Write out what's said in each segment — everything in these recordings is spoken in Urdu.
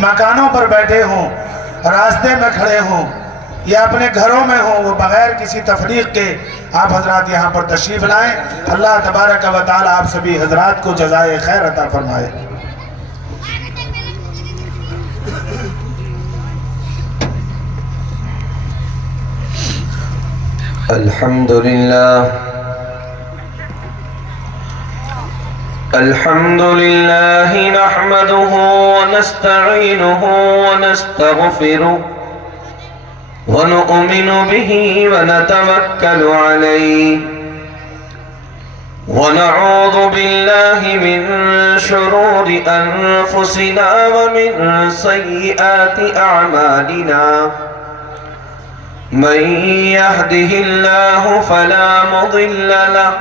مکانوں پر بیٹھے ہوں، راستے میں کھڑے ہوں یا اپنے گھروں میں ہوں، وہ بغیر کسی تفریق کے آپ حضرات یہاں پر تشریف لائیں۔ اللہ تبارک و تعالی آپ سبھی حضرات کو جزائے خیر عطا فرمائے۔ الحمد لله نحمده ونستعينه ونستغفره ونؤمن به ونتوكل عليه ونعوذ بالله من شرور أنفسنا ومن سيئات أعمالنا من يهده الله فلا مضل له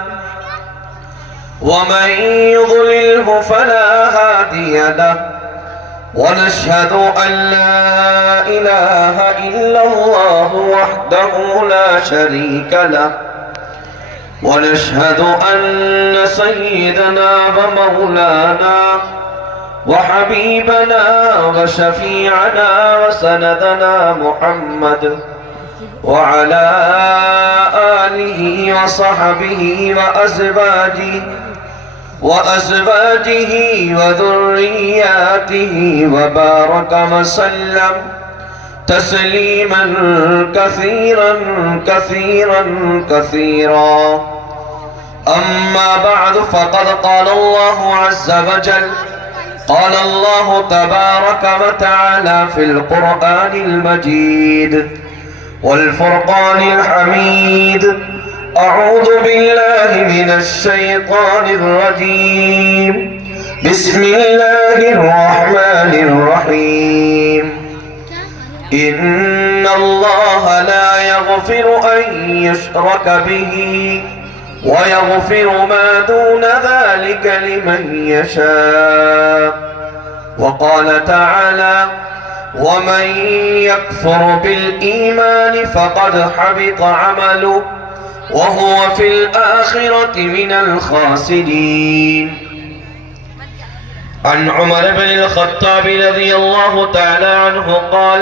ومن يضلله فلا هادي له ونشهد أن لا إله إلا الله وحده لا شريك له ونشهد أن سيدنا ومولانا وحبيبنا وشفيعنا وسندنا محمد وعلى آله وصحبه وأزواجه وذرياته وبارك وسلم تسليما كثيرا كثيرا كثيرا. أما بعد فقد قال الله عز وجل قال الله تبارك وتعالى في القرآن المجيد والفرقان الحميد أعوذ بالله من الشيطان الرجيم بسم الله الرحمن الرحيم إن الله لا يغفر أن يشرك به ويغفر ما دون ذلك لمن يشاء. وقال تعالى ومن يكفر بالإيمان فقد حبط عمله وهو في الآخرة من الخاسرين. عن عمر بن الخطاب رضي الله تعالى عنه قال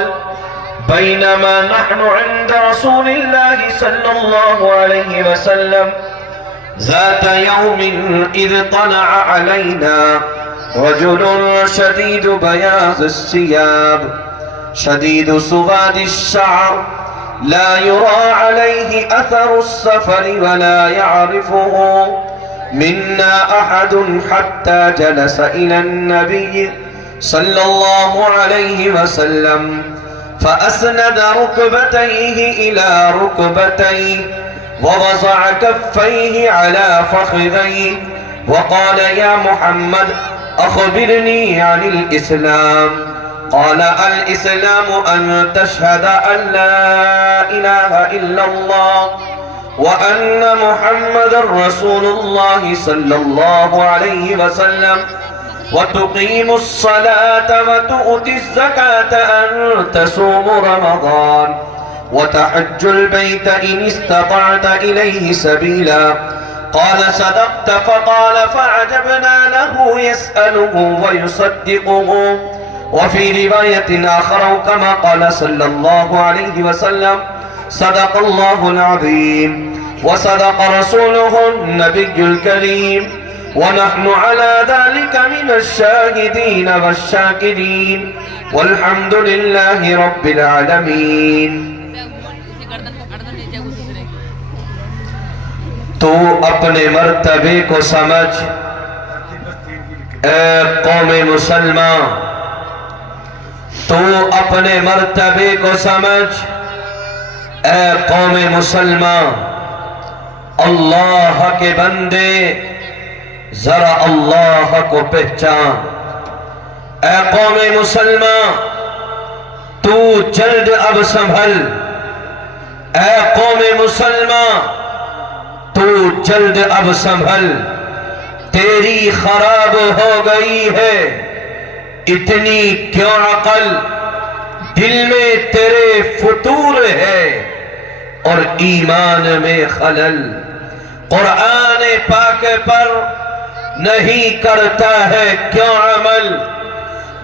بينما نحن عند رسول الله صلى الله عليه وسلم ذات يوم إذ طلع علينا رجل شديد بياض الثياب شديد سواد الشعر لا يرى عليه أثر السفر ولا يعرفه منا أحد حتى جلس إلى النبي صلى الله عليه وسلم فأسند ركبتيه إلى ركبتيه ووضع كفيه على فخذيه وقال يا محمد أخبرني عن الإسلام. قال الإسلام أن تشهد أن لا إله إلا الله وأن محمد رسول الله صلى الله عليه وسلم وتقيم الصلاة وتؤتي الزكاة أن تصوم رمضان وتحج البيت إن استطعت إليه سبيلا. قال صدقت. فقال فعجبنا له يسأله ويصدقه. وفي رواية آخر كما قال صلى الله عليه وسلم صدق الله العظيم وصدق رسوله النبي الكريم ونحن على ذلك من الشاهدين والشاكرين والحمد لله رب العالمين. تو اپنے مرتبے کو سمجھ اے قوم مسلمان، تو اپنے مرتبے کو سمجھ اے قوم مسلمان. اللہ کے بندے ذرا اللہ کو پہچان. اے قوم مسلمان تو جلد اب سنبھل. اے قوم مسلمان تو جلد اب سنبھل. تیری خراب ہو گئی ہے اتنی کیوں عقل. دل میں تیرے فتور ہے اور ایمان میں خلل. قرآن پاک پر نہیں کرتا ہے کیوں عمل.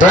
2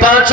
5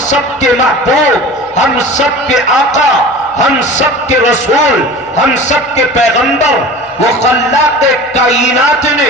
سب کے محبوب، ہم سب کے آقا، ہم سب کے رسول، ہم سب کے پیغمبر، وہ خلاق کائنات نے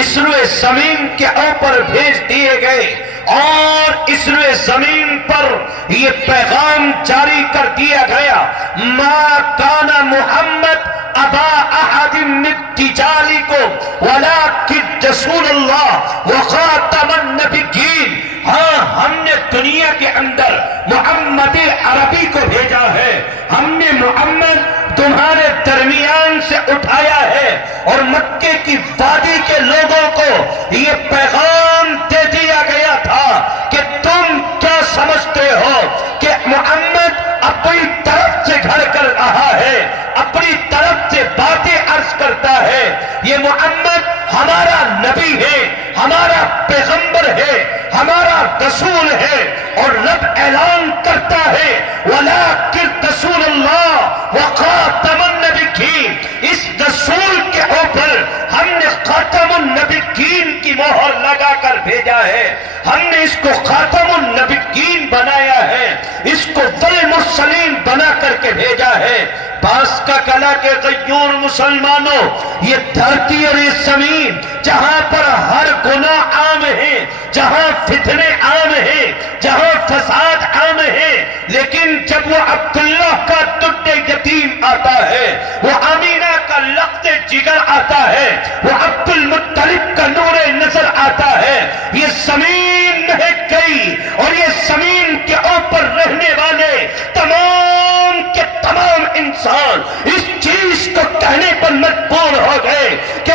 اس روئے زمین کے اوپر بھیج دیے گئے اور اس روئے زمین پر یہ پیغام جاری کر دیا گیا، ما کان محمد ابا احد من رجالکم ولکن رسول اللہ وخاتم النبیین۔ ہاں، ہم نے دنیا کے اندر محمد عربی کو بھیجا ہے، ہم نے محمد تمہارے درمیان سے اٹھایا ہے، اور مکے کی وادی کے لوگوں کو یہ پیغام دے دیا گیا تھا کہ تم کیا سمجھتے ہو کہ محمد اپنی طرف سے گھڑ کر رہا ہے، اپنی طرف سے باتیں عرض کرتا ہے؟ یہ محمد ہمارا نبی ہے، ہمارا پیغمبر ہے، ہمارا رسول ہے، اور رب اعلان کرتا ہے وَلَٰكِنْ رَسُولُ اللَّهِ وَخَاتَمَ النَّبِيِّينَ۔ اس رسول کے اوپر ہم نے خاتم النبیین کی مہر لگا کر بھیجا ہے، ہم نے اس کو خاتم النبیین بنایا ہے، اس کو والمرسلین بنا کر کے بھیجا ہے۔ باس کا کلا کے غیور مسلمانوں، یہ دھرتی اور یہ زمین جہاں پر ہر گناہ عام ہے، جہاں فتنے عام ہیں، جہاں فساد عام ہے، لیکن جب وہ عبداللہ کا دودھ یتیم آتا ہے، وہ امینہ کا لخت جگر آتا ہے، وہ عبد المطلب کا نور نظر آتا ہے، یہ زمین مہک گئی، اور یہ زمین کے اوپر رہنے والے تمام کے تمام انسان اس چیز کو کہنے پر مجبور ہو گئے کہ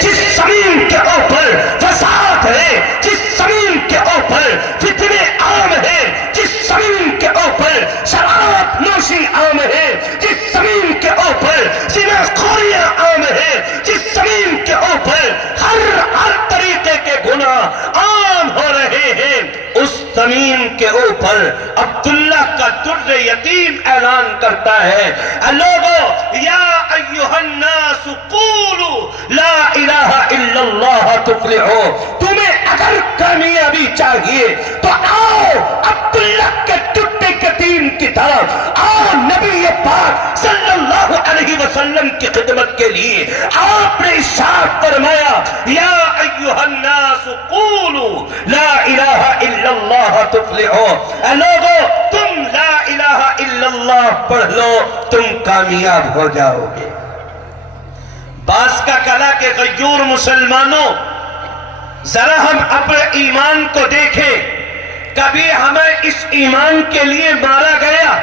جس زمین کے اوپر فساد ہے، جس زمین کے اوپر فتنے عام ہیں، جس زمین کے اوپر شراب نوشی عام ہے، جس زمین کے اوپر زنا خوریاں عام ہے، جس زمین کے اوپر ہر طریقے کے گناہ عام ہو رہے ہیں، اس زمین کے اوپر عبداللہ کا در یتیم اعلان کرتا ہے، لوگو یا ایھا الناس قولوا لا الہ الا اللہ تفلحوا۔ تمہیں اگر کامیابی چاہیے تو آؤ عبداللہ کے ٹوٹے یتیم کی طرف، آؤ نبی پاک صلی اللہ علیہ وسلم کی خدمت کے لیے۔ آپ نے ارشاد فرمایا یا ایھا الناس قولوا لا الہ الا اللہ تفلحوا۔ اے لوگو تم لا الہ الا اللہ پڑھ لو، تم کامیاب ہو جاؤ گے۔ باس کا کلا کے غیور مسلمانوں، ذرا ہم اپنے ایمان کو دیکھیں۔ کبھی ہمیں اس ایمان کے لیے مارا گیا،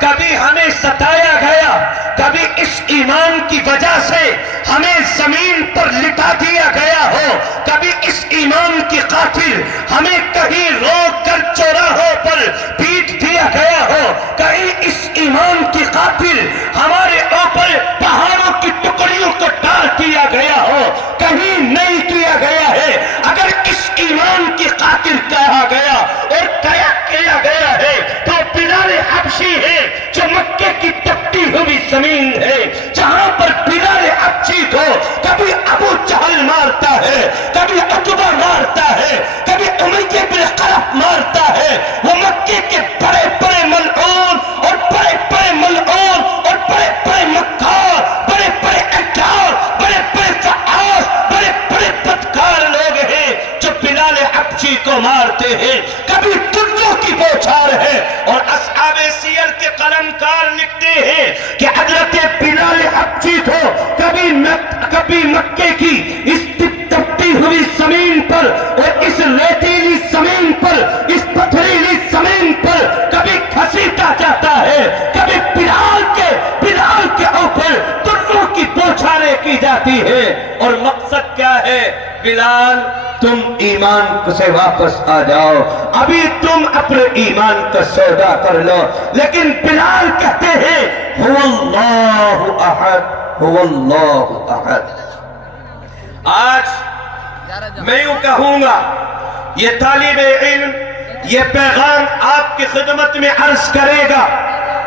کبھی ہمیں ستایا گیا، کبھی اس ایمان کی وجہ سے ہمیں زمین پر لٹا دیا گیا ہو، کبھی اس ایمان کی خاطر ہمیں کہیں روک کر چوراہوں پر پیٹ دیا گیا ہو، کہیں اس ایمان کی خاطر ہمارے اوپر پہاڑوں کی ٹکڑیوں کو ڈال دیا گیا ہو، کہیں نہیں کیا گیا ہے۔ اگر اس ایمان کی خاطر کہا گیا اور کیا گیا ہے تو بلال حبشی ہے، جو مکے کی تپتی ہوئی زمین ہے، جہاں پر بلال حبشی کو کبھی ابو جہل مارتا ہے، کبھی عتبہ مارتا ہے، کبھی امیہ بن خلف مارتا ہے، وہ مکے کے بڑے بڑے ملعون اور بڑے بڑے ملعون اور بڑے بڑے مکار، بڑے بڑے اجار، بڑے بڑے فعال، بڑے بڑے بدکار لوگ ہیں جو بلال حبشی کو مارتے ہیں۔ کبھی ترکوں کی بوچھار ہے، اور اصحاب سیر کے قلمکار لکھتے ہیں کہ حضرت بلال حبشی کو کبھی مکے کی اس تپتی ہوئی زمین پر اور اس ریتیلی زمین پر، اس پتھریلی زمین پر کبھی گھسیٹا جاتا ہے، کبھی بلال کے اوپر ترکوں کی بوچھاریں کی جاتی ہے، اور مقصد کیا ہے؟ بلال تم ایمان سے واپس آ جاؤ، ابھی تم اپنے ایمان کا سودا کر لو۔ لیکن بلال کہتے ہیں هو اللہ احد، هو اللہ احد۔ آج میں یوں کہوں گا، یہ طالب علم یہ پیغام آپ کی خدمت میں عرض کرے گا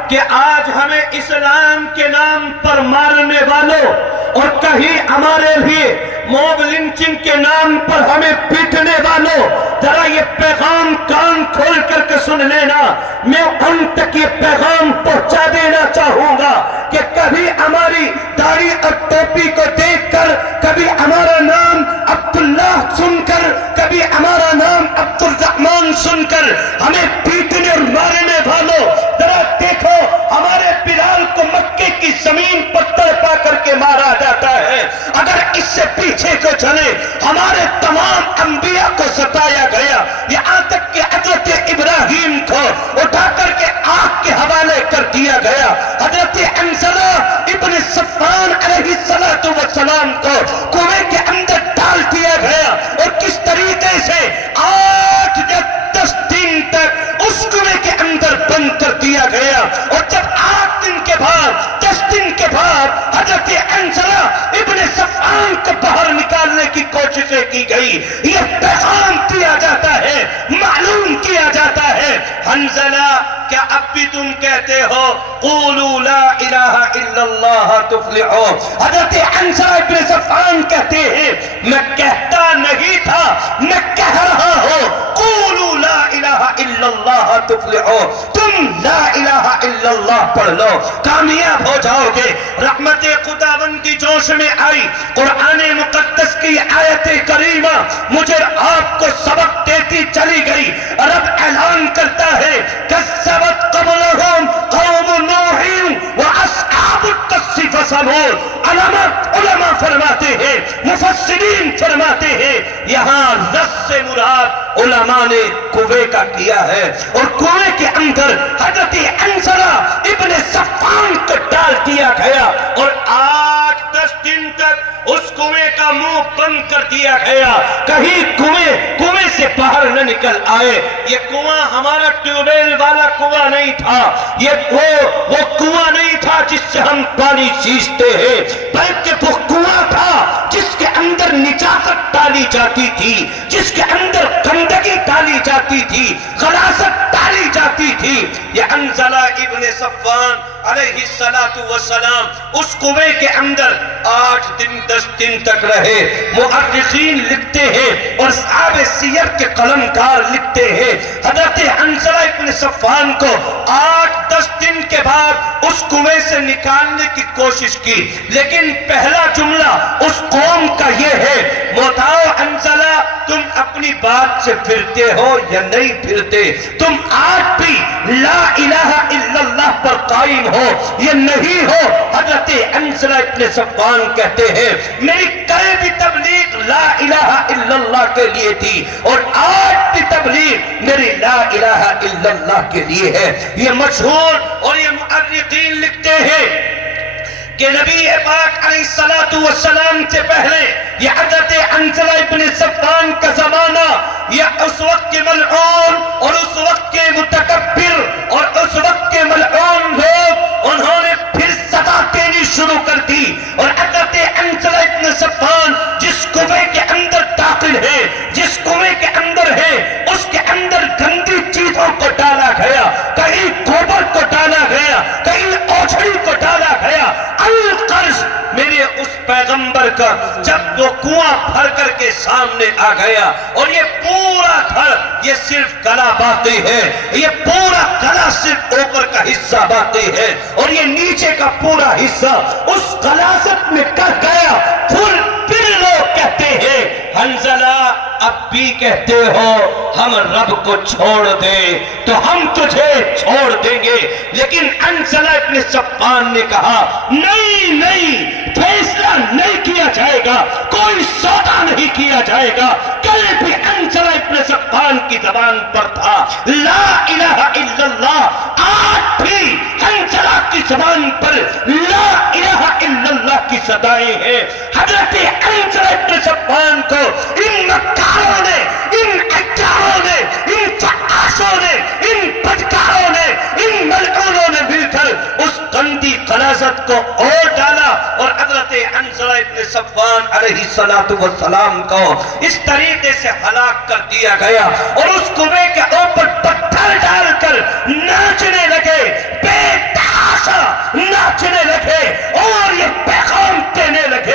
کہ آج ہمیں اسلام کے نام پر مارنے والوں اور کہیں ہمارے لیے موب لنچنگ کے نام پر ہمیں پیٹنے والوں، ذرا یہ پیغام کان کھول کر کے سن لینا، میں ان تک یہ پیغام پہنچا دینا چاہوں گا کہ کبھی ہماری داڑھی اور ٹوپی کو دیکھ کر، کبھی ہمارا نام عبداللہ سن کر، کبھی ہمارا نام عبد الرحمان سن کر ہمیں پیٹنے اور مارنے والوں، ذرا دیکھو ہمارے بلال کو مکے کی زمین پر تڑپا کر کے مارا جاتا ہے، اگر اس سے پیچھے کو چلے ہمارے تمام انبیاء کو ستایا گیا، یہاں تک کہ حضرت ابراہیم کو اٹھا کر کے آگ کے حوالے کر دیا گیا، حضرت حنظلہ ابن صفوان علیہ السلام کو کنویں کے اندر ڈال دیا گیا، اور کس طریقے سے 8 یا 10 دن تک اس کنویں کے اندر بند کر دیا گیا، اور جب 8 دن کے بعد 10 دن کے بعد حضرت حنظلہ ابن صفوان کو باہر نکالنے کی کوششیں کی گئی، یہ پیغام دیا جاتا ہے، معلوم کیا جاتا ہے، حنظلہ کیا اب بھی تم کہتے ہو قولوا لا الہ الا اللہ تفلحو؟ حضرت حنظلہ ابن صفوان کہتے ہیں میں کہتا نہیں تھا، میں کہہ رہا ہوں قولوا لا الہ الا اللہ تفلحو، تم لا الہ الا اللہ پڑھ لو کامیاب ہو جاؤ گے۔ رحمت خداوند کی جوش میں آئی قرآن مقدس کی آیت کریمہ مجھے آپ کو سبق دیتی چلی گئی، رب اعلان کرتا ہے کذبت قبلہم قوم نوح واصحاب الکہف وثمود۔ علماء فرماتے ہیں، مفسرین فرماتے ہیں یہاں رس سے مراد علماء نے کنویں کا کیا ہے، اور کنویں کے اندر حضرت حنظلہ ابن صفوان کو ڈال دیا گیا، اور 8-10 دن تک اس کنویں کا منہ بند کر دیا گیا، کہیں کنویں سے باہر نہ نکل آئے۔ یہ کنواں ہمارا ٹیوب ویل والا کنواں نہیں تھا، یہ وہ کنواں نہیں تھا جس سے ہم پانی سینچتے ہیں، بلکہ وہ کنواں تھا جس کے اندر نجاست ڈالی جاتی تھی، جس کے اندر گندگی ڈالی جاتی تھی، غلاظت ڈالی جاتی تھی۔ یہ حنظلہ ابن صفوان علیہ السلام اس کنویں کے اندر 8 دن 10 دن تک رہے۔ مؤرخین لکھتے ہیں اور صحابہ سیر کے قلمکار لکھتے ہیں حضرت حنظلہ ابن صفوان کو 8-10 دن کے بعد اس کنویں سے نکالنے کی کوشش کی، لیکن پہلا جملہ اس قوم کا یہ ہے بتاؤ حنظلہ تم اپنی بات سے پھرتے ہو یا نہیں پھرتے؟ تم آج بھی لا الہ الا اللہ پر قائم ہو یا نہیں ہو؟ حضرت حنظلہ ابن صفوان کہتے ہیں میری کل بھی تبلیغ لا الہ الا اللہ کے لیے تھی، اور آج بھی تبلیغ میری لا الہ الا اللہ کے لیے ہے۔ یہ مشہور اور یہ مؤرخین لکھتے ہیں کہ نبی پاک علیہ السلام سے پہلے یہ حضرت حنظلہ ابن صفوان کا زمانہ، یہ اس وقت کے ملعون اور اس وقت کے متکبر اور اس وقت کے ملعون لوگ انہوں نے پھر سزا دینی شروع کر دی، اور حضرت حنظلہ ابن صفوان جس کنویں کے اندر داخل ہے، جس کنویں کے اندر ہے، اس کے اندر گندی چیزوں کو ڈالا گیا، کہیں گوبر کو ڈالا گیا، کہیں اوجھڑی کو ڈالا گیا۔ القرض میرے اس پیغمبر کا جب وہ کنواں بھر کر کے سامنے آ گیا، اور یہ پورا گھر یہ صرف گلا باتیں ہے، یہ پورا گلا صرف اوپر کا حصہ باتیں ہے، اور یہ نیچے کا پورا حصہ اس غلاظت میں کر گیا۔ پھر لوگ کہتے ہیں حنظلہ اب بھی کہتے ہو ہم رب کو چھوڑ دیں تو ہم تجھے چھوڑ دیں گے، لیکن حنظلہ ابن صفوان نے کہا نہیں، فیصلہ نہیں کیا جائے گا، کوئی سودا نہیں کیا جائے گا۔ کل بھی حنظلہ ابن صفوان کی زبان پر تھا لا الہ الا اللہ، آج بھی حنظلہ کی زبان پر لا الہ الا اللہ کی صدائیں ہیں۔ حضرت حنظلہ ابن صفوان کو ان مکاروں نے، ان اجاروں نے، ان فحاشوں نے، ان بدکاروں نے، ان ملعونوں نے مل کر اس گندی غلاظت کو اور ڈالا، اور حضرت حنظلہ ابن صفوان علیہ السلام کو اس طریقے سے ہلاک کر دیا گیا، اور اس کنویں کے اوپر پتھر ڈال کر ناچنے لگے، بے تحاشا ناچنے لگے، اور یہ پیغام دینے لگے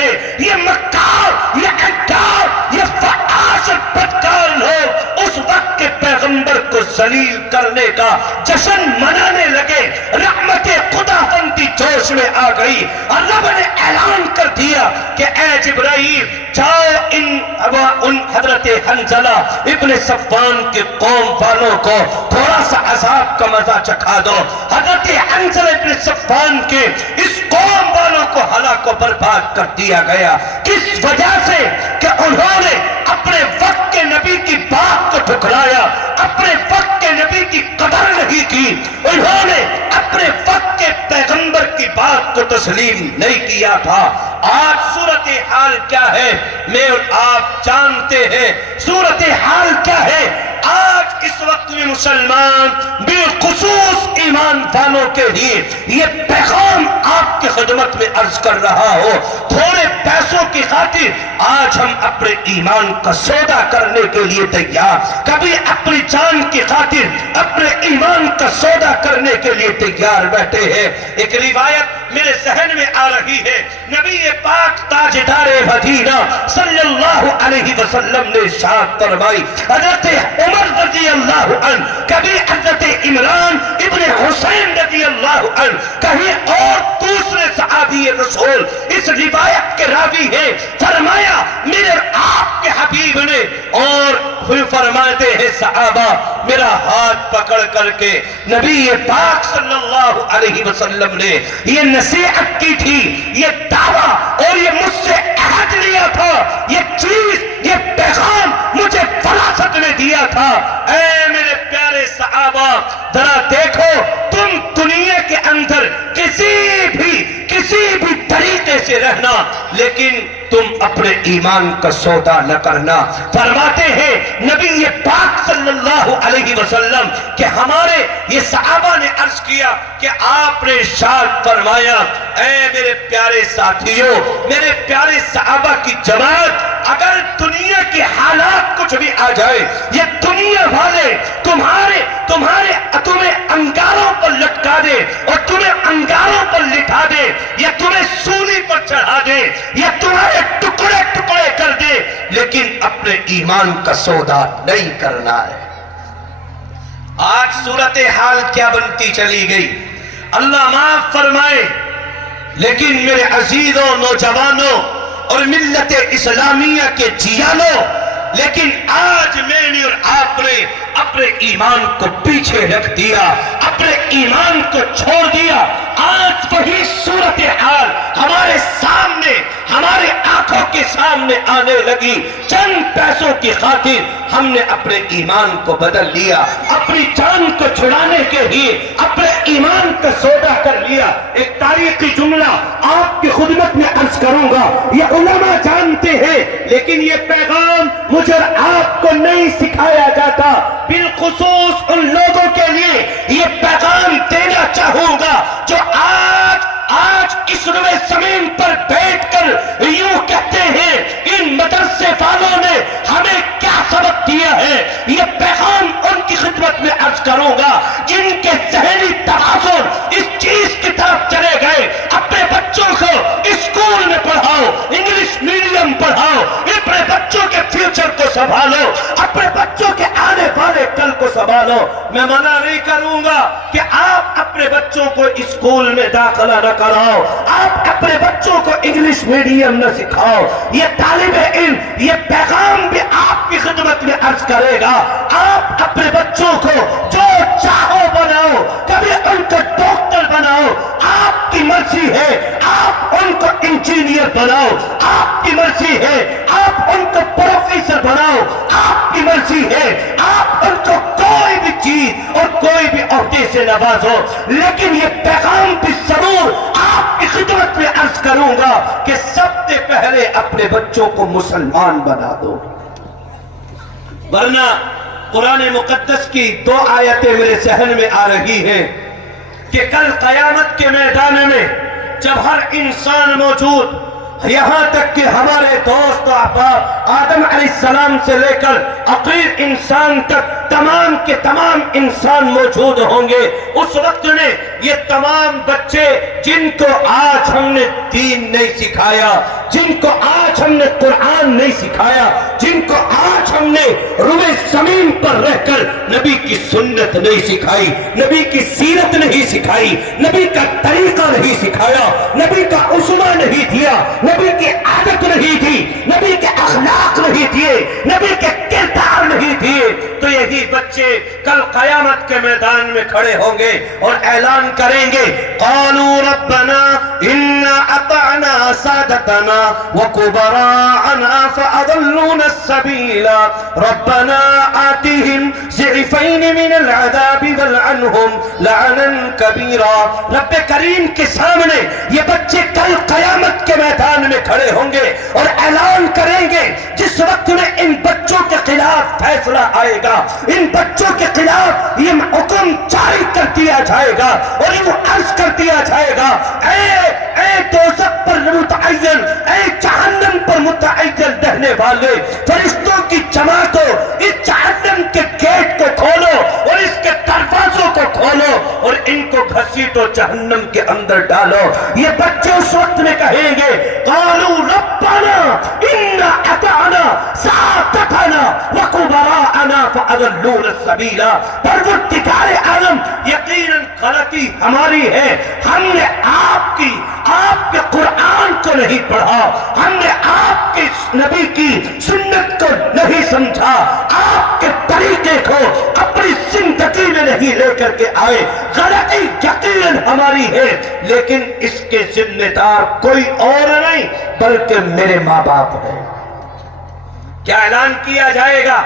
رحمت خدا بندی جوش میں آ گئی اور رب نے اعلان کر دیا کہ اے جبرائیل جاؤ ان حضرت حنظلہ ابن صفوان کے قوم والوں کو تھوڑا سا عذاب کا مزہ چکھا دو۔ حضرت حنظلہ ابن صفوان کے اس قوم والوں کو ہلاک و برباد کر دیا گیا، کس وجہ سے کہ انہوں نے اپنے وقت کے نبی کی بات کو ٹھکرایا، اپنے وقت کے نبی کی قدر نہیں کی، انہوں نے اپنے وقت کے پیغمبر کی بات کو تسلیم نہیں کیا تھا۔ آج صورتحال کیا ہے میں اور آپ جانتے ہیں، صورتحال کیا ہے آج اس وقت میں مسلمان بالخصوص ایمان والوں کے لیے یہ پیغام آپ کی خدمت میں عرض کر رہا ہو، تھوڑے پیسوں کی خاطر آج ہم اپنے ایمان کا سودا کرنے کے لیے تیار، کبھی اپنی جان کی خاطر اپنے ایمان کا سودا کرنے کے لیے تیار بیٹھے ہیں۔ ایک روایت میرے ذہن میں آ رہی ہے، نبی پاک تاجدار مدینہ صلی اللہ علیہ وسلم نے ارشاد فرمائی، حضرت عمر رضی اللہ عنہ، کبھی حضرت عمران ابن حسین رضی اللہ عنہ، کہیں اور دوسرے صحابی رسول اس روایت کے راوی ہیں، فرمایا میرے آپ کے حبیب نے، اور پھر فرماتے ہیں صحابہ میرا ہاتھ پکڑ کر کے نبی پاک صلی اللہ علیہ وسلم نے یہ نصیحت کی تھی، یہ دعویٰ اور یہ مجھ سے عہد لیا تھا، یہ چیز یہ پیغام مجھے فراست میں دیا تھا۔ اے میرے پیارے صحابہ ذرا دیکھو، تم دنیا کے اندر کسی بھی طریقے سے رہنا لیکن تم اپنے ایمان کا سودا نہ کرنا۔ فرماتے ہیں نبی پاک صلی اللہ علیہ وسلم کہ ہمارے یہ صحابہ نے عرض کیا کہ آپ نے ارشاد فرمایا، اے میرے پیارے ساتھیوں، میرے پیارے صحابہ کی جماعت، اگر دنیا کے حالات کچھ بھی آ جائے، یہ دنیا والے تمہیں انگاروں پر لٹکا دے اور تمہیں انگاروں پر لٹا دے یا تمہیں سولی پر چڑھا دے یا تمہارے ٹکڑے ٹکڑے کر دے، لیکن اپنے ایمان کا سودا نہیں کرنا ہے۔ آج صورتحال کیا بنتی چلی گئی، اللہ معاف فرمائے، لیکن میرے عزیزوں، نوجوانوں اور ملت اسلامیہ کے جیانوں، لیکن آج میں نے اور آپ نے اپنے ایمان کو پیچھے رکھ دیا، اپنے ایمان کو چھوڑ دیا۔ آج وہی صورتحال ہمارے سامنے، ہمارے آنکھوں کے سامنے آنے لگی، چند پیسوں کی خاطر ہم نے اپنے ایمان کو بدل لیا، اپنی جان کو چھڑانے کے لیے اپنے ایمان کا سودا کر لیا۔ ایک تاریخی جملہ آپ کی خدمت میں عرض کروں گا، یہ علماء جانتے ہیں لیکن یہ پیغام مجھے اور آپ کو نہیں سکھایا جاتا، بالخصوص ان لوگوں کے لیے یہ پیغام دینا چاہوں گا جو آج اس روئے زمین پر بیٹھ کر یوں کہتے ہیں ان مدرسے والوں نے ہمیں کیا سبق دیا ہے۔ یہ پیغام ان کی خدمت میں عرض کروں گا جن کے ذہنی توازن اس چیز کی طرف چلے گئے، اپنے بچوں کو اسکول میں پڑھاؤ، انگلش میڈیم پڑھاؤ، اپنے بچوں کے فیوچر کو سنبھالو، اپنے بچوں کے آنے والے کل کو سنبھالو۔ میں منع نہیں کروں گا کہ آپ اپنے بچوں کو اسکول میں داخلہ نہ کراؤ، آپ اپنے بچوں کو انگلش میڈیم نہ سکھاؤ، یہ طالب علم یہ پیغام بھی آپ کی خدمت میں عرض کرے گا، آپ اپنے بچوں کو جو چاہو بناؤ، کبھی ان کو ڈاکٹر بناؤ، آپ کی مرضی ہے، آپ ان کو انجینئر بناؤ، آپ کی مرضی ہے، آپ ان کو پروفیسر بناؤ، آپ کی مرضی ہے، آپ ان کو کوئی بھی چیز اور کوئی بھی عہدے سے نوازو، لیکن یہ پیغام بھی ضرور آپ کی خدمت میں عرض کروں گا کہ سب سے پہلے اپنے بچوں کو مسلمان بنا دو، ورنہ قرآن مقدس کی دو آیتیں میرے ذہن میں آ رہی ہیں کہ کل قیامت کے میدان میں جب ہر انسان موجود، یہاں تک کہ ہمارے دوست و احباب آدم علیہ السلام سے لے کر آخر انسان تک تمام کے تمام انسان موجود ہوں گے، اس وقت میں یہ تمام بچے جن کو آج ہم نے دین نہیں سکھایا، جن کو آج ہم نے قرآن نہیں سکھایا، جن کو آج ہم نے روئے زمین پر رہ کر نبی کی سنت نہیں سکھائی، نبی کی سیرت نہیں سکھائی، نبی کا طریقہ نہیں سکھایا، نبی کا اسوہ نہیں دیا، نبی کی عادت نہیں دی، نبی کے اخلاق نہیں دیے، نبی کے کردار نہیں دیے، تو یہی بچے کل قیامت کے میدان میں کھڑے ہوں گے اور اعلان کریں گے قالوا ربنا انا اطعنا سادتنا وكبراءنا فاضلونا السبيل ربنا آتهم ضعفين من العذاب والعنهم لعنا كبيرا۔ رب کریم کے سامنے یہ بچے کل قیامت کے میدان میں کھڑے ہوں گے اور اعلان کریں گے، جس وقت میں ان بچوں کے خلاف فیصلہ آئے گا، ان بچوں کے خلاف یہ حکم جاری کر دیا جائے گا اور یہ عرض کر دیا جائے گا اے دوزخ پر متعین، اے جہنم پر متعین رہنے والے فرشتوں کی جماعتوں، اس جہنم کے گیٹ کو کھولو اور اس کے دروازوں کو کھولو اور ان کو گھسیٹو جہنم کے اندر ڈالو۔ یہ بچے اس وقت میں کہیں گے قالوا ربنا انا اطعنا سادتنا وكبراءنا فاضلونا السبيل۔ پروردگار عالم، یقیناً غلطی ہماری ہے، ہم نے آپ کے قرآن کو نہیں پڑھا، ہم نے آپ کے نبی کی سنت کو نہیں سمجھا، آپ کے طریقے کو اپنی زندگی میں نہیں لے کر کے آئے۔ غلطی یقیناً ہماری ہے، لیکن اس کے ذمہ دار کوئی اور نہیں بلکہ میرے ماں باپ ہیں۔ کیا اعلان کیا جائے گا؟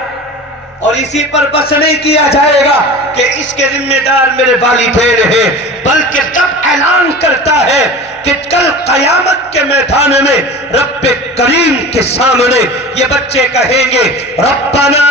اور اسی پر بس نہیں کیا جائے گا کہ اس کے ذمہ دار میرے والدین ہیں، بلکہ جب اعلان کرتا ہے کہ کل قیامت کے میدان میں رب کریم کے سامنے یہ بچے کہیں گے ربنا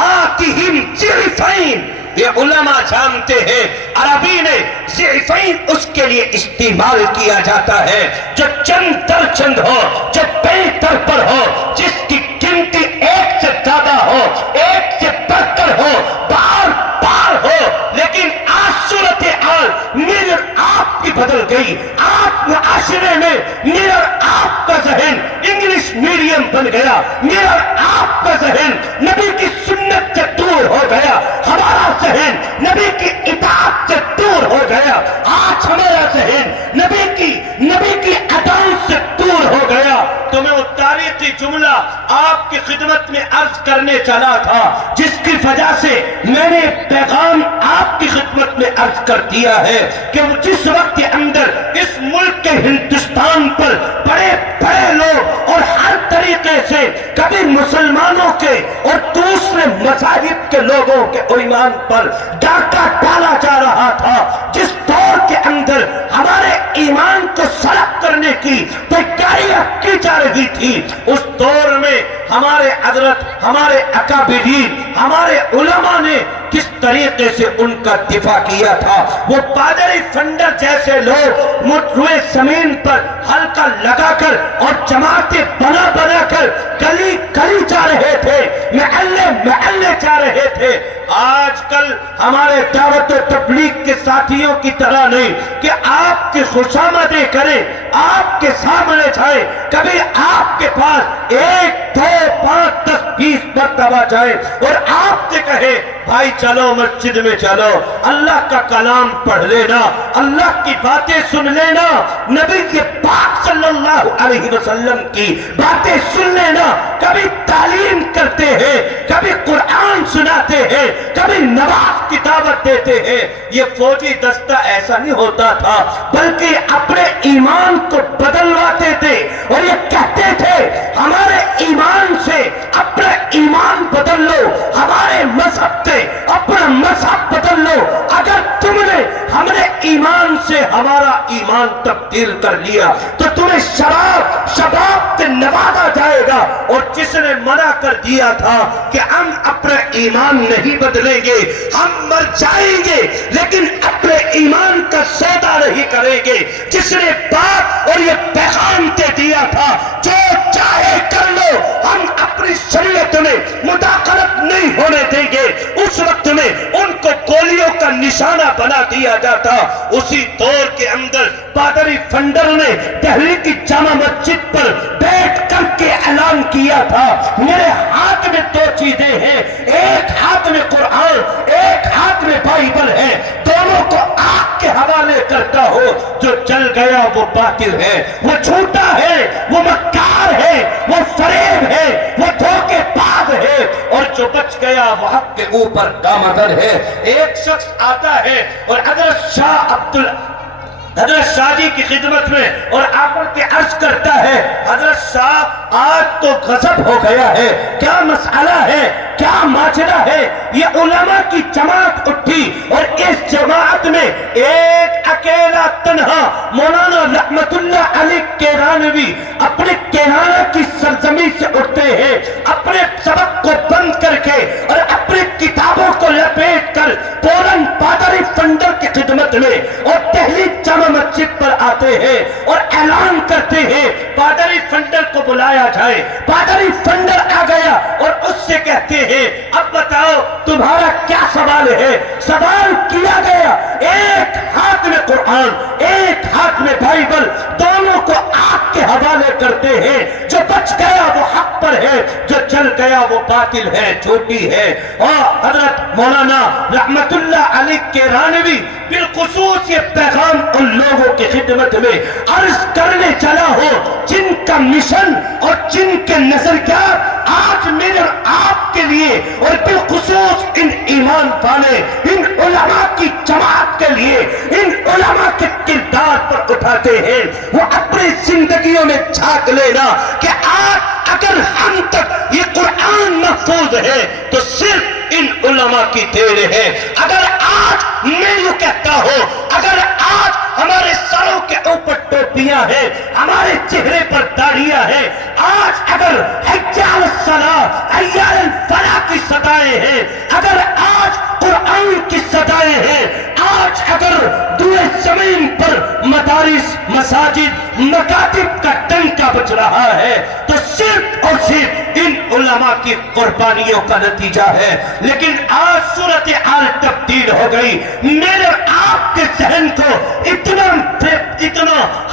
آتہم ضعفین۔ یہ علماء جانتے ہیں عربی میں ضعفین اس کے لیے استعمال کیا جاتا ہے جو چند در چند ہو، جو بہتر پر ہو، جس کی گنتی ایک سے زیادہ ہو، ایک سے بڑھ کر ہو، بار بار ہو۔ لیکن آج صورتحال میرے آپ کی بدل گئی، آپ معاشرے میں میرا آپ کا ذہن انگلش میڈیم بن گیا، میرا آپ کا ذہن نبی کی سنت سے دور ہو گیا، ہمارا ذہن نبی کی اطاعت سے دور ہو گیا، آج ہمارا ذہن نبی کی عدالت سے دور ہو گیا۔ تو میں وہ تاریخی جملہ آپ کی خدمت میں عرض کرنے چلا تھا، جس کی وجہ سے میں نے پیغام آپ کی خدمت میں عرض کر دیا ہے کہ وہ جس وقت کے اندر اس ملک کے ہندوستان پر بڑے بڑے لوگ اور ہر طریقے سے کبھی مسلمانوں کے اور دوسرے مذاہب کے لوگوں کے ایمان پر ڈاکہ ڈالا جا رہا تھا، جس دور کے اندر ہمارے ایمان کو سلب کرنے کی تیاریاں کی جا رہی تھی، اس دور میں ہمارے حضرت، ہمارے اکابرین، ہمارے علماء نے کس طریقے سے ان کا دفاع کیا تھا۔ وہ پادری فنڈر جیسے لوگ روئے زمین پر حلقہ لگا کر اور جماعتیں بنا بنا کر گلی گلی جا رہے تھے، محلے محلے جا رہے تھے۔ آج کل ہمارے دعوت و تبلیغ کے ساتھیوں کی طرح نہیں کہ آپ کی خوشامدیں کریں، آپ کے سامنے جائیں، کبھی آپ کے پاس 1 2 5 10 20 مرتبہ جائیں اور آپ سے کہے بھائی چلو مسجد میں چلو، اللہ کا کلام پڑھ لینا، اللہ کی باتیں سن لینا، نبی کے پاک صلی اللہ علیہ وسلم کی باتیں سن لینا۔ کبھی تعلیم کرتے ہیں، کبھی قرآن سناتے ہیں، کبھی نماز کی دعوت دیتے ہیں۔ یہ فوجی دستہ ایسا نہیں ہوتا تھا، بلکہ اپنے ایمان کو بدلواتے تھے اور یہ کہتے تھے ہمارے ایمان سے اپنا ایمان بدل لو، ہمارے مذہب سے اپنا مذہب بدل لو۔ اگر تم نے ہمارے ایمان سے ہمارا ایمان تبدیل کر لیا تو تمہیں شباب سے نوازا جائے گا، اور جس نے منع کر دیا تھا کہ ہم اپنا ایمان نہیں بدلیں گے، ہم مر جائیں گے لیکن اپنے ایمان کا سودا نہیں کریں گے، جس نے بات اور یہ پیغام دے دیا تھا جو چاہے کر لو، ہم اپنی شریعت میں مداخلت نہیں ہونے دیں گے، اس وقت میں ان کو گولیوں کا نشانہ بنا دیا۔ دیا جاتا، اسی دور کے اندر پادری فنڈر نے دہلی کی جامع مسجد پر بیٹھ کر کے اعلان کیا تھا، میرے ہاتھ میں دو چیزیں ہیں، ایک ہاتھ میں قرآن، ایک ہاتھ میں بائبل ہے، دونوں کو آگ کے حوالے کرتا ہو، جو جل گیا وہ باطل ہے، وہ جھوٹا ہے، وہ مکار ہے، وہ فریب ہے، وہ دھوکے باز ہے، اور جو بچ گیا وہ حق کے اوپر گامزن ہے۔ ایک شخص آتا ہے اور حضرت شاہ جی کی خدمت میں اور آکر کے عرض کرتا ہے، حضرت شاہ آج تو غضب ہو گیا ہے، کیا مسئلہ ہے، کیا ماجرا ہے؟ یہ علماء کی جماعت اٹھی اور اس جماعت میں ایک اکیلا تنہا مولانا رحمت اللہ علی کیرانوی اپنے کیرانہ کی سرزمین سے اٹھتے ہیں، اپنے سبق کو بند کر کے اور اپنی کتابوں کو لپیٹ کر پورن پادری فنڈر کی خدمت میں اور دہلی جامع مسجد پر آتے ہیں اور اعلان کرتے ہیں پادری فنڈر کو بلایا جائے۔ پادری فنڈر آ گیا اور اس سے کہتے ہیں، اب بتاؤ تمہارا کیا سوال ہے؟ سوال کیا گیا، ایک ہاتھ میں قرآن، ایک ہاتھ میں بائبل، دونوں کو آگ کے حوالے کرتے ہیں، جو بچ گیا وہ حق پر ہے، جو چل گیا وہ باطل ہے، جھوٹی ہے۔ اور حضرت مولانا رحمت اللہ علی کیرانوی بالخصوص یہ پیغام ان لوگوں کی خدمت میں عرض کرنے چلا ہو جن کا مشن اور جن کے نظریات آج میرے اور آپ کے لیے اور بالخصوص ان ایمان والے، ان علماء کی جماعت کے لیے، ان علماء کے کردار پر اٹھاتے ہیں۔ وہ اپنی زندگیوں میں جھانک لینا کہ آج اگر ہم تک یہ قرآن محفوظ ہے تو صرف ان علماء کی دیر ہے۔ اگر آج میں یہ کہتا ہوں، اگر آج ہمارے سروں کے اوپر ٹوپیاں ہیں، ہمارے چہرے پر داڑھیاں ہیں، آج اگر حی علی الصلاۃ، حی علی الفلاح کی صدائیں ہیں، اگر آج قرآن کی صدائیں ہیں، آج اگر دوئے زمین پر مدارس، مساجد، مکاتب کا ڈنکا بج رہا ہے تو صرف اور صرف ان علماء کی قربانیوں کا نتیجہ ہے۔ لیکن آج صورتحال تبدیل ہو گئی، میرے اور آپ کے ذہن کو اتنا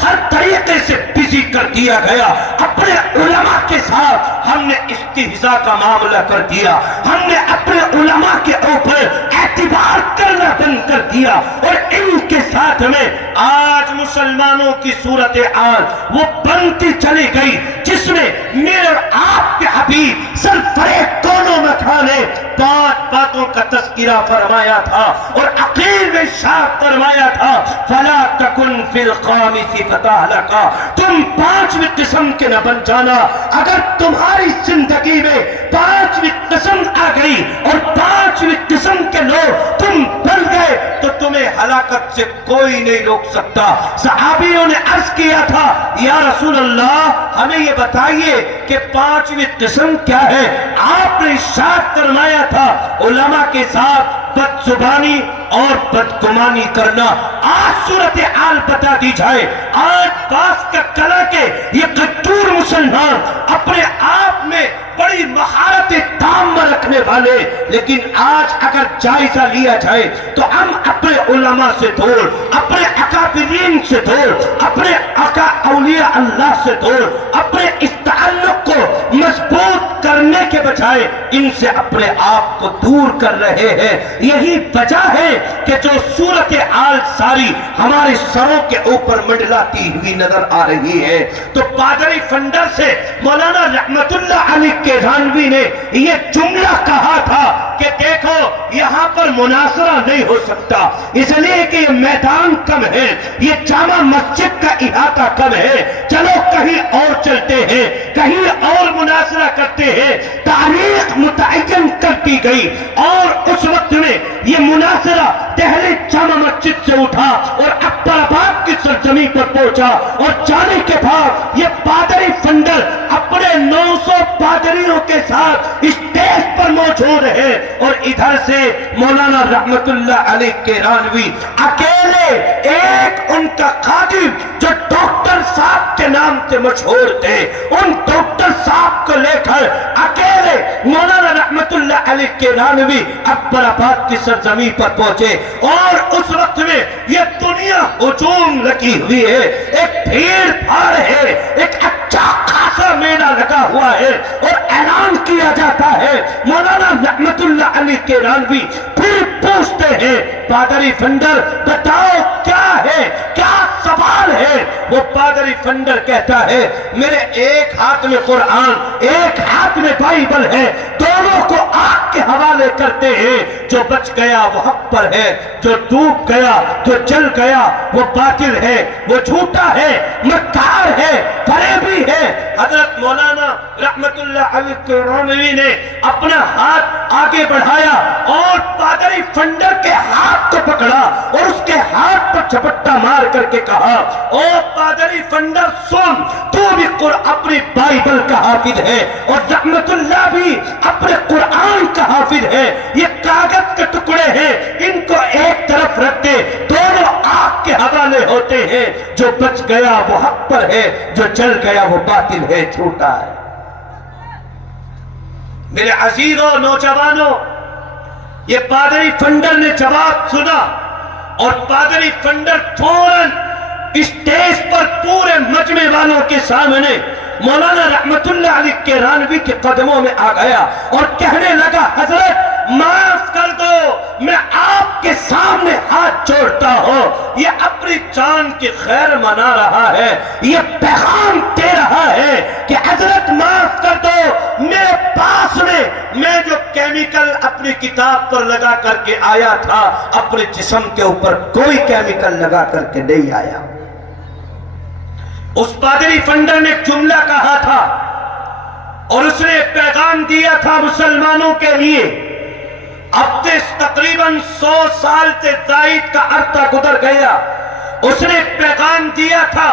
ہر طریقے سے بزی کر دیا گیا، اپنے علماء کے ساتھ ہم نے استہزاء کا معاملہ کر دیا، ہم نے اپنے علماء کے اوپر اعتبار کرنا بند کر دیا، اور ان کے ساتھ میں آج مسلمانوں کی صورتحال وہ بنتی چلی گئی جس میں میرے اور آپ کے حبیب سرفریب کونوں مکھا نے 5 باتوں کا تذکرہ فرمایا تھا اور عقیل میں شاہ فرمایا تھا، فلا تکن فی الخامس فتہلکا، تم 5ویں قسم کے نہ بن جانا۔ اگر تمہاری زندگی میں 5ویں قسم آ گئی اور 5ویں قسم کے لوگ تم بن گئے تو تمہیں ہلاکت سے کوئی نہیں روک سکتا۔ صحابیوں نے عرض کیا تھا، یا رسول اللہ ہمیں یہ بتائیے کہ 5ویں قسم کیا ہے؟ آپ نے ارشاد فرمایا تھا، علماء کے ساتھ بد زبانی اور بدگمانی کرنا۔ آج صورتحال بتا دی جائے، آج باس کا کلا کے یہ غدور مسلمان اپنے آپ میں بڑی مہارت تام رکھنے والے، لیکن آج اگر جائزہ لیا جائے تو ہم اپنے علماء سے دور، اپنے اکابرین سے دور، اپنے آقا اولیاء اللہ سے دور، اپنے اس تعلق کو مضبوط کرنے کے بجائے ان سے اپنے آپ کو دور کر رہے ہیں۔ یہی وجہ ہے کہ جو صورتحال ساری ہمارے سروں کے اوپر منڈلاتی ہوئی نظر آ رہی ہے، تو پادری فنڈر سے مولانا رحمت اللہ علی کیرانوی نے یہ جملہ کہا تھا کہ دیکھو یہاں پر مناظرہ نہیں ہو سکتا، اس لیے کہ یہ میدان کم ہے، یہ جامع مسجد کا احاطہ کم ہے، چلو کہیں اور چلتے ہیں، کہیں اور مناظرہ کرتے ہیں۔ تاریخ متعین کر دی گئی اور اس وقت میں یہ مناظرہ دہلی جامع مسجد سے اٹھا اور اکبر آباد کی سرزمین پر پہنچا، اور جانے کے بعد یہ پادری فنڈر اپنے 900 پادریوں کے ساتھ اسٹیج پر موجود ہے، اور ادھر سے مولانا رحمت اللہ علی کیرانوی اکیلے، ایک ان کا خادم جو ڈاکٹر صاحب کے نام سے مشہور تھے، ان ڈاکٹر صاحب کو لے کر اکیلے مولانا رحمت اللہ علیہ کیرانوی اکبر آباد کی سرزمین پر پہنچے، اور اس وقت میں یہ دنیا ہجوم لگی ہوئی ہے، ایک بھیڑ بھاڑ ہے، ایک اچھا خاصا میلہ لگا ہوا ہے، اور اعلان کیا جاتا ہے۔ مولانا رحمت اللہ علیہ کیرانوی پھر پوچھتے ہیں پادری فنڈر بتاؤ کیا ہے، کیا سوال ہے؟ وہ پادری فنڈر کہتا ہے میرے ایک ہاتھ میں قرآن، ایک ہاتھ میں بائبل ہے، دونوں کو آگ کے حوالے کرتے ہیں، جو بچ گیا وہ حق پر ہے، جو ڈوب گیا جو جل گیا وہ باطل ہے، وہ جھوٹا ہے، مکار ہے، فریبی ہے۔ حضرت مولانا رحمت اللہ علیہ کیرانوی نے اپنا ہاتھ آگے بڑھایا اور پادری فنڈر کے ہاتھ کو پکڑا اور اس کے ہاتھ پر جھپٹا مار کر کے کہا او پادری فنڈر سن، تو بھی اپنی بائبل کا حافظ ہے اور رحمت اللہ بھی اپنے قرآن کا حافظ ہے، یہ کاغذ کے ٹکڑے ہیں، ان کو ایک طرف رکھ دے، دونوں آگ کے حوالے ہوتے ہیں، جو بچ گیا وہ حق پر ہے، جو جل گیا وہ باطل ہے، جھوٹا ہے۔ میرے عزیزوں نوجوانوں، یہ پادری فنڈر نے جواب سنا اور پادری فنڈر فوراً اسٹیج پر پورے مجمع والوں کے سامنے مولانا رحمت اللہ علیہ کیرانوی کے قدموں میں آ گیا اور کہنے لگا حضرت معاف کر دو، میں آپ کے سامنے ہاتھ جوڑتا ہوں، یہ اپنی جان کی خیر منا رہا ہے، یہ پیغام دے رہا ہے کہ حضرت معاف کر دو، میرے پاس میں جو کیمیکل اپنی کتاب پر لگا کر کے آیا تھا، اپنے جسم کے اوپر کوئی کیمیکل لگا کر کے نہیں آیا۔ اس پادری فنڈر نے ایک جملہ کہا تھا اور اس نے ایک پیغام دیا تھا مسلمانوں کے لیے، اب تقریباً 100 سال سے زائد کا عرصہ گزر گیا، اس نے ایک پیغام دیا تھا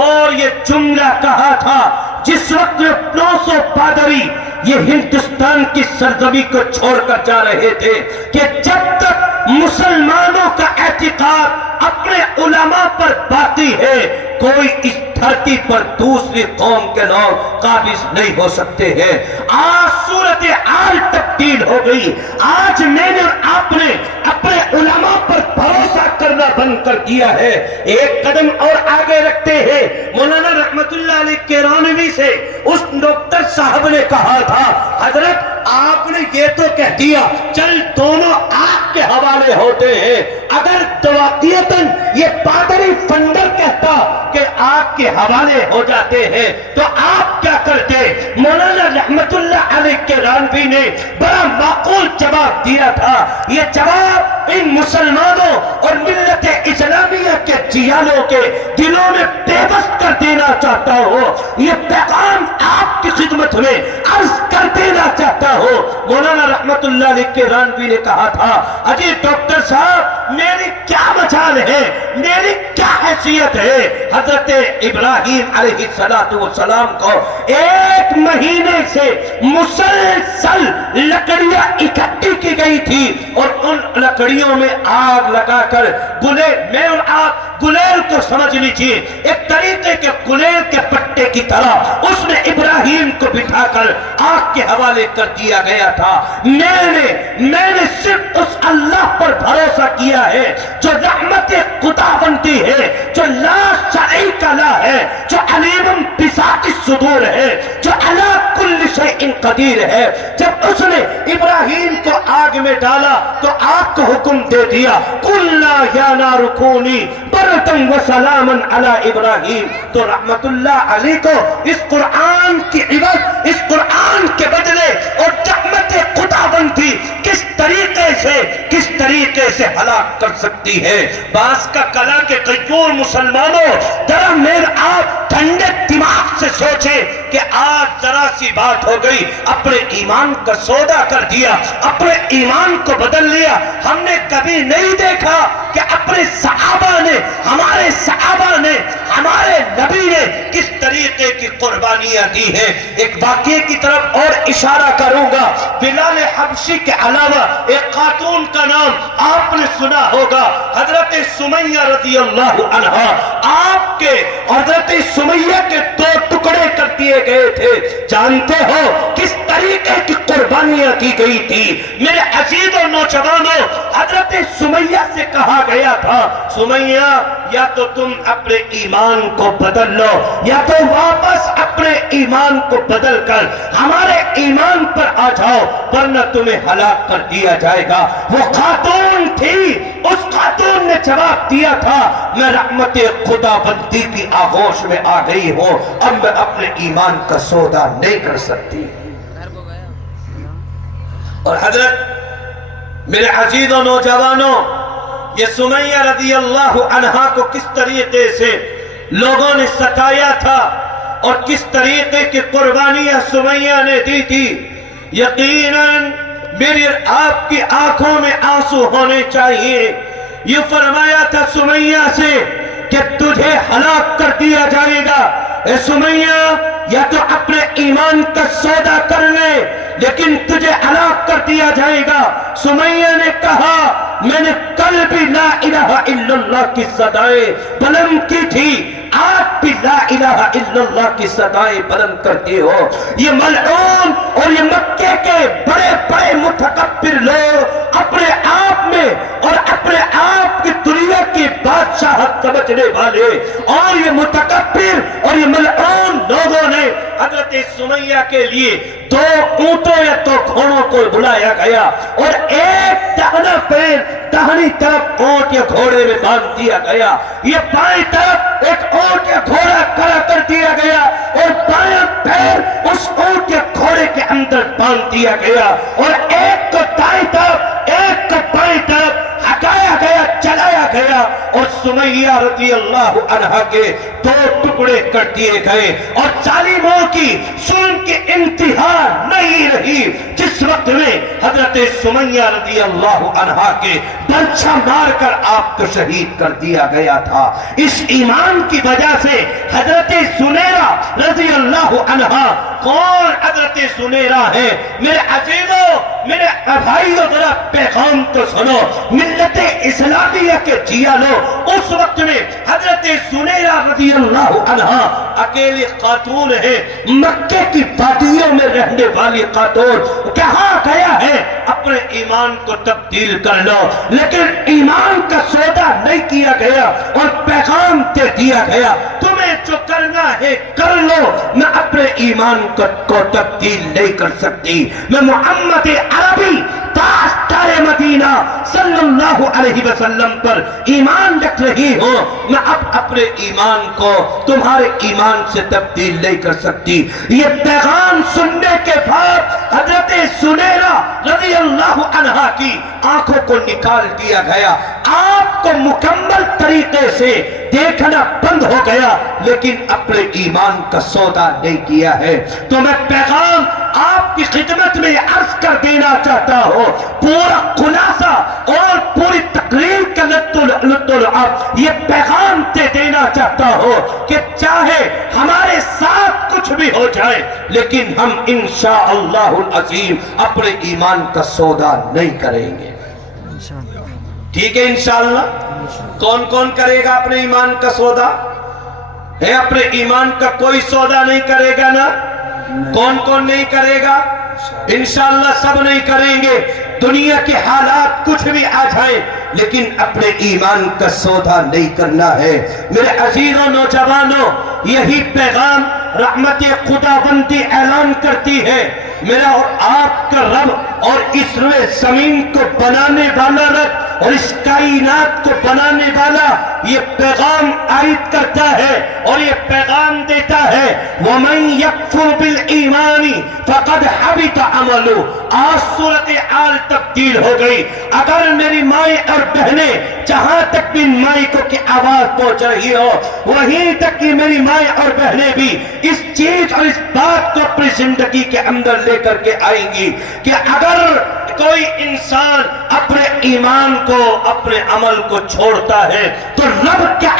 اور یہ جملہ کہا تھا جس وقت 900 پادری یہ ہندوستان کی سرزمین کو چھوڑ کر جا رہے تھے کہ جب تک مسلمانوں کا اعتقاد اپنے علماء پر باقی ہے، کوئی اس دھرتی پر دوسری قوم کے لوگ قابض نہیں ہو سکتے ہیں۔ آج صورتحال تبدیل ہو گئی، آج میں نے آپ نے اپنے علماء پر بھروسہ کرنا بند کر دیا ہے۔ ایک قدم اور آگے رکھتے ہیں، مولانا رحمت اللہ علیہ کیرانوی سے اس ڈاکٹر صاحب نے کہا تھا حضرت آپ نے یہ تو کہہ دیا چل دونوں آگ کے حوالے ہوتے ہیں، اگر دواقیتاً یہ پادری فنڈر کہتا کہ آگ کے حوالے ہو جاتے ہیں تو آپ کیا کرتے؟ مولانا رحمت اللہ علیہ کیرانوی نے بڑا معقول جواب دیا تھا، یہ جواب ان مسلمانوں اور ملت اسلامیہ کے جیانوں کے دلوں میں بے بس کر دینا چاہتا ہوں، یہ پیغام آپ کی خدمت میں عرض کر دینا چاہتا ہوں۔ مولانا رحمت اللہ علیہ کیرانوی نے کہا تھا اجی ڈاکٹر صاحب میری کیا مجال ہے، میری کیا حیثیت ہے؟ حضرت ابراہیم علیہ السلام کو 1 مہینے سے مسلسل لکڑیاں اکٹھی کی گئی تھی اور ان لکڑیوں میں آگ لگا کر گلیل کو سمجھ لیجیے ایک طریقے کے گلیل کے پٹے کی طرح اس نے ابراہیم کو بٹھا کر آگ کے حوالے کر دیا گیا تھا۔ میں نے صرف اس اللہ پر بھروسہ کیا ہے جو رحمت خداوندی ہے، جو لا شریک لہ ہے، جو علیم بذات الصدور ہے، جو علی کل شیء قدیر ہے۔ جب اس نے ابراہیم کو آگ میں ڈالا تو آگ کو حکم دے دیا قلنا یا نار کونی بردا وسلاما علی ابراہیم، تو رحمت اللہ علیہ کو اس قرآن کی عوض، اس قرآن کے بدلے اور رحمت خداوندی کس طریقے سے ہلاک کر سکتی ہے۔ باس کا کلا کے قیور مسلمانوں، ذرا میرے آپ ٹھنڈے دماغ سے سوچیں کہ آج ذرا سی بات ہو گئی، اپنے ایمان کا سودا کر دیا، اپنے ایمان کو بدل لیا۔ ہم نے کبھی نہیں دیکھا کہ اپنے صحابہ نے، ہمارے صحابہ نے، ہمارے نبی نے کس طریقے کی قربانیاں دی ہیں. ایک واقعے کی طرف اور اشارہ کروں گا. بلال حبشی کے علاوہ ایک خاتون کا نام آپ نے سنا ہوگا, حضرت سمیہ رضی اللہ عنہا. آپ کے حضرت سمیہ کے 2 ٹکڑے کر دیے گئے تھے. جانتے ہو کس طریقے کی قربانیاں کی گئی تھی؟ میرے عزیز و نوجوانوں, حضرت سمیہ سے کہا گیا تھا, سمیہ یا تو تم اپنے ایمان کو بدل لو, یا تو واپس اپنے ایمان کو بدل کر ہمارے ایمان پر آ جاؤ, ورنہ تمہیں ہلاک کر دیا جائے گا. وہ خاتون تھی, اس خاتون نے جواب دیا تھا, میں رحمت خدا بندی کی آغوش میں آ گئی ہوں, اب میں اپنے ایمان کا سودا نہیں کر سکتی. اور حضرت میرے عزیز و نوجوانوں, یہ سمیہ رضی اللہ عنہا کو کس طریقے سے لوگوں نے ستایا تھا اور کس طریقے کی قربانیاں سمیہ نے دی تھی. یقیناً میری آپ کی آنکھوں میں آنسو ہونے چاہیے. یہ فرمایا تھا سمیہ سے کہ تجھے ہلاک کر دیا جائے گا. اے سمیہ, یا تو اپنے ایمان کا سودا کر لے, لیکن تجھے ہلاک کر دیا جائے گا. سمیہ نے کہا, میں نے کل بھی لا الہ الا اللہ کی صدائیں بلند کی تھی, آج بھی لا الہ الا اللہ کی صدائیں بلند کرتی ہو. یہ ملعون اور یہ مکے کے بڑے بڑے متکبر لوگ اپنے آپ میں اور اپنے آپ کی دنیا کی بادشاہت سمجھنے والے اور یہ متکبر اور یہ ملعون لوگوں نے حضرت سمیہ کے لیے 2 اونٹوں یا 2 گھوڑوں کو بلایا گیا اور ایک دہنا پیر دہنی طرف اونٹ یا گھوڑے میں باندھ دیا گیا, یہ بائیں طرف ایک اونٹ یا گھوڑا کھڑا کر دیا گیا اور بائیں پیر اس اونٹ یا گھوڑے کے اندر باندھ دیا گیا, اور ایک کو دائیں طرف ایک کو بائیں طرف ہٹایا گیا, چلایا گیا, اور سمیہ رضی اللہ عنہا کے 2 ٹکڑے کر دیے گئے. اور ظالموں کی ظلم کی انتہا نہیں رہی جس وقت میں حضرت سمیہ رضی اللہ عنہا کے برچھا مار کر آپ کو شہید کر دیا گیا تھا. اس ایمان کی وجہ سے حضرت زنیرہ رضی اللہ عنہا, کون حضرت زنیرہ ہے میرے عزیزوں, میرے بھائیوں, ذرا پیغام تو سنو, ملت اسلامیہ کے جیا لو. اس وقت میں حضرت زنیرہ رضی اللہ عنہا اکیلی خاتون ہے, مکے کی وادیوں میں رہنے والی خاتون, کہاں گیا ہے اپنے ایمان کو تبدیل کر لو, لیکن ایمان کا سودا نہیں کیا گیا اور پیغام دے دیا گیا, تمہیں جو کرنا ہے کر لو, میں اپنے ایمان کو تبدیل نہیں کر سکتی. میں محمد عربی تاجدار مدینہ صلی اللہ علیہ وسلم پر ایمان رکھ رہی ہوں, میں اب اپنے ایمان کو تمہارے ایمان سے تبدیل نہیں کر سکتی. یہ پیغام سننے کے بعد حضرت زنیرہ رضی اللہ عنہا کی آنکھوں کو نکال دیا گیا, آپ کو مکمل طریقے سے دیکھنا بند ہو گیا, لیکن اپنے ایمان کا سودا نہیں کیا ہے. تو میں پیغام آپ کی خدمت میں عرض کر دینا چاہتا ہوں, پورا خلاصہ اور پوری تقریر کا لطف یہ پیغام دے دینا چاہتا ہوں کہ چاہے ہمارے ساتھ کچھ بھی ہو جائے, لیکن ہم انشاءاللہ العظیم اپنے ایمان کا سودا نہیں کریں گے. ٹھیک ہے انشاءاللہ. کون کون کرے گا اپنے ایمان کا سودا؟ ہے اپنے ایمان کا کوئی سودا نہیں کرے گا نا؟ کون کون نہیں کرے گا؟ انشاءاللہ سب نہیں کریں گے. دنیا کے حالات کچھ بھی آ جائیں, لیکن اپنے ایمان کا سودا نہیں کرنا ہے. میرے عزیزوں نوجوانوں, یہی پیغام رحمت خدا بندی اعلان کرتی ہے. میرا اور آپ کا رب اور اس روئے زمین کو بنانے والا رب اور اس کائنات کو بنانے والا یہ پیغام عائد کرتا ہے اور یہ پیغام دیتا ہے, وَمَن يَكْفُرْ بِالْإِيمَانِ فَقَدْ حَبِطَ عَمَلُهُ. آج صورتحال تبدیل ہو گئی. اگر میری مائیں اور بہنیں, جہاں تک بھی مائیں کو کی آواز پہنچ رہی ہو, وہیں تک کہ میری مائیں اور بہنیں بھی اس چیز اور اس بات کو اپنی زندگی کے اندر لے کر کے آئیں گی کہ اگر کوئی انسان اپنے ایمان کو, اپنے عمل کو چھوڑتا ہے تو رب کیا